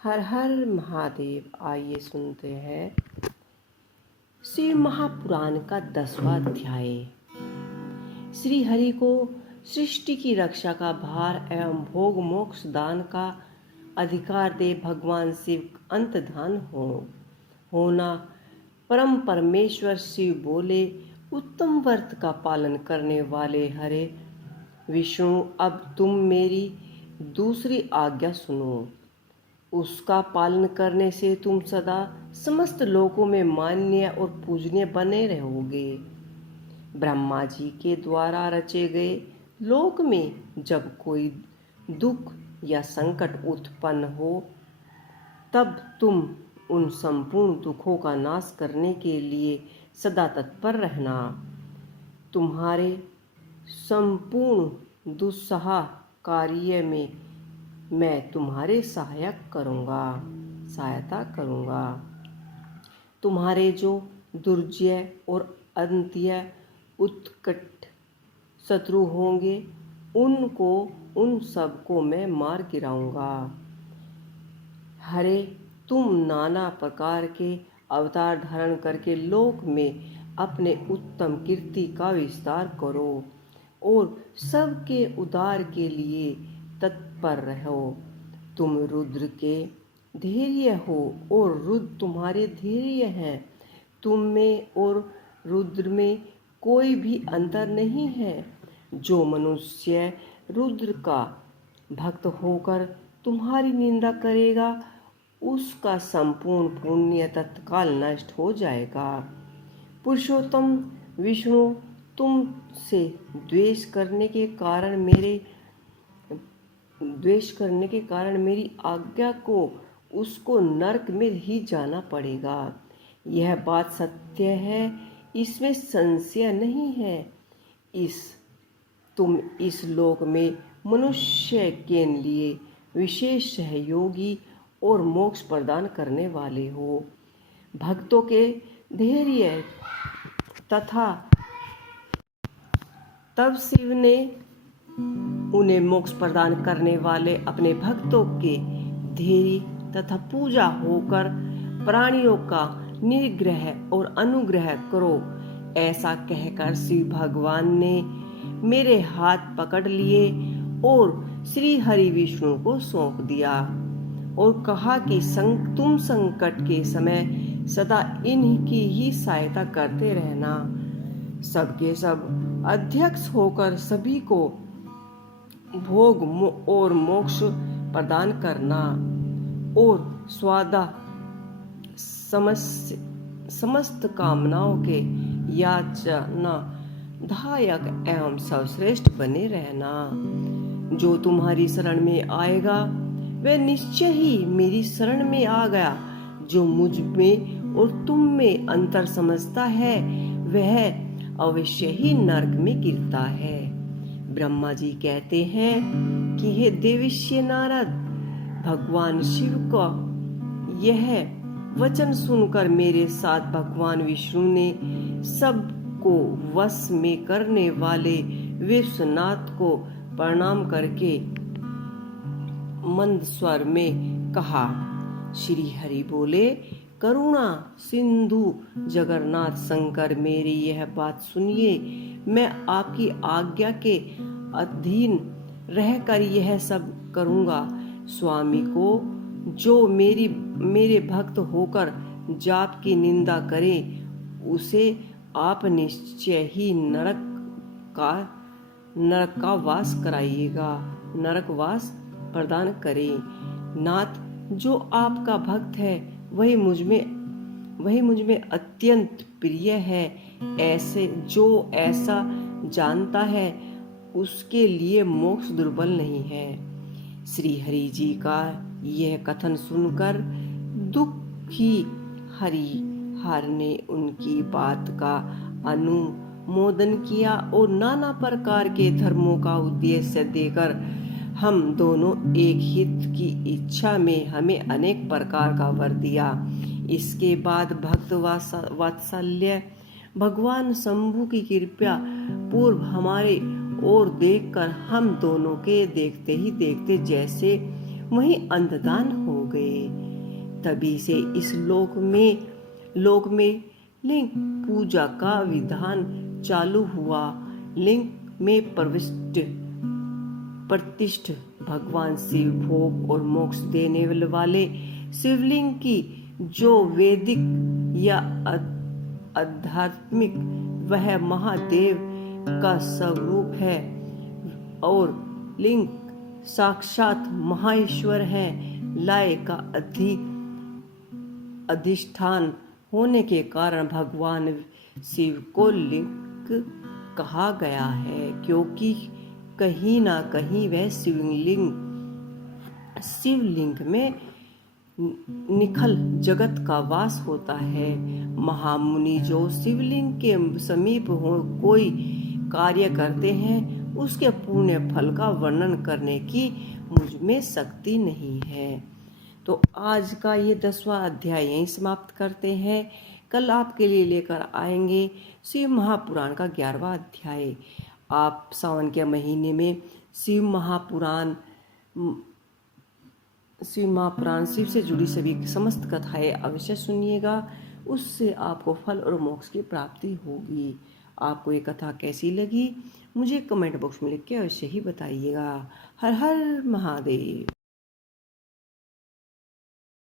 हर हर महादेव। आइए सुनते हैं शिव महापुराण का 10वां अध्याय। श्री हरि को सृष्टि की रक्षा का भार एवं भोग मोक्ष दान का अधिकार दे भगवान शिव अंतर्धान होना। परम परमेश्वर शिव बोले, उत्तम व्रत का पालन करने वाले हरे विष्णु, अब तुम मेरी दूसरी आज्ञा सुनो। उसका पालन करने से तुम सदा समस्त लोकों में मान्य और पूजनीय बने रहोगे। ब्रह्मा जी के द्वारा रचे गए लोक में जब कोई दुख या संकट उत्पन्न हो, तब तुम उन संपूर्ण दुखों का नाश करने के लिए सदा तत्पर रहना। तुम्हारे संपूर्ण दुस्सह कार्य में मैं तुम्हारे सहायता करूँगा। तुम्हारे जो दुर्जय और अंत्य उत्कट शत्रु होंगे, उन सबको मैं मार गिराऊंगा। हरे, तुम नाना प्रकार के अवतार धारण करके लोक में अपने उत्तम कीर्ति का विस्तार करो और सबके उद्धार के लिए तत्पर रहो। तुम रुद्र के धैर्य हो और रुद्र तुम्हारे धैर्य हैं। तुम में और रुद्र में कोई भी अंतर नहीं है। जो मनुष्य रुद्र का भक्त होकर तुम्हारी निंदा करेगा, उसका संपूर्ण पुण्य तत्काल नष्ट हो जाएगा। पुरुषोत्तम विष्णु, तुमसे द्वेष करने के कारण मेरी आज्ञा को उसको नरक में ही जाना पड़ेगा। यह बात सत्य है, इसमें संशय नहीं है। तुम इस लोक में मनुष्य के लिए विशेष सहयोगी और मोक्ष प्रदान करने वाले हो। भक्तों के धैर्य तथा तब शिव ने उन्हें मोक्ष प्रदान करने वाले अपने भक्तों के धैर्य तथा पूजा होकर प्राणियों का निग्रह और अनुग्रह करो। ऐसा कहकर शिव भगवान ने मेरे हाथ पकड़ लिए और श्री हरि विष्णु को सौंप दिया और कहा कि तुम संकट के समय सदा इनकी ही सहायता करते रहना। सबके सब अध्यक्ष होकर सभी को भोग और मोक्ष प्रदान करना और समस्त कामनाओं के याचना दायक एवं सर्वश्रेष्ठ बने रहना। जो तुम्हारी शरण में आएगा वह निश्चय ही मेरी शरण में आ गया। जो मुझ में और तुम में अंतर समझता है, वह अवश्य ही नरक में गिरता है। ब्रह्मा जी कहते हैं कि हे देवर्षि नारद, भगवान शिव का यह वचन सुनकर मेरे साथ भगवान विष्णु ने सबको वश में करने वाले विश्वनाथ को प्रणाम करके मंद स्वर में कहा। श्री हरि बोले, करुणा सिंधु जगन्नाथ शंकर, मेरी यह बात सुनिए। मैं आपकी आज्ञा के अधीन रहकर यह सब करूँगा। स्वामी को जो मेरे भक्त होकर जाप की निंदा करे, उसे आप निश्चय ही नरक का वास कराइएगा, नरकवास प्रदान करें। नाथ, जो आपका भक्त है वही मुझ में अत्यंत प्रिय है। जो ऐसा जानता है, उसके लिए मोक्ष दुर्बल नहीं है। श्री हरि जी का यह कथन सुनकर दुखी हर ने उनकी बात का अनुमोदन किया और नाना प्रकार के धर्मों का उद्देश्य देकर हम दोनों एक हित की इच्छा में हमें अनेक प्रकार का वर दिया। इसके बाद भक्त वात्सल्य भगवान शंभु की कृपा पूर्व हमारे ओर देखकर हम दोनों के देखते ही देखते जैसे वहीं अंधदान हो गए। तभी से इस लोक में लिंग पूजा का विधान चालू हुआ। लिंग में प्रतिष्ठ भगवान शिव भोग और मोक्ष देने वाले शिवलिंग की जो वैदिक या आध्यात्मिक वह महादेव का स्वरूप है और लिंग साक्षात महाईश्वर है। लय का अधिष्ठान होने के कारण भगवान शिव को लिंग कहा गया है, क्योंकि कहीं ना कहीं वह शिवलिंग में निखल जगत का वास होता है। महामुनि जो शिवलिंग के समीप कोई कार्य करते हैं उसके पुण्य फल का वर्णन करने की मुझ में शक्ति नहीं है। तो आज का ये 10वां अध्याय यहीं समाप्त करते हैं। कल आपके लिए लेकर आएंगे शिव महापुराण का 11वां अध्याय। आप सावन के महीने में शिव महापुराण शिव से जुड़ी सभी समस्त कथाएं अवश्य सुनिएगा। उससे आपको फल और मोक्ष की प्राप्ति होगी। आपको ये कथा कैसी लगी मुझे कमेंट बॉक्स में लिख के अवश्य ही बताइएगा। हर हर महादेव।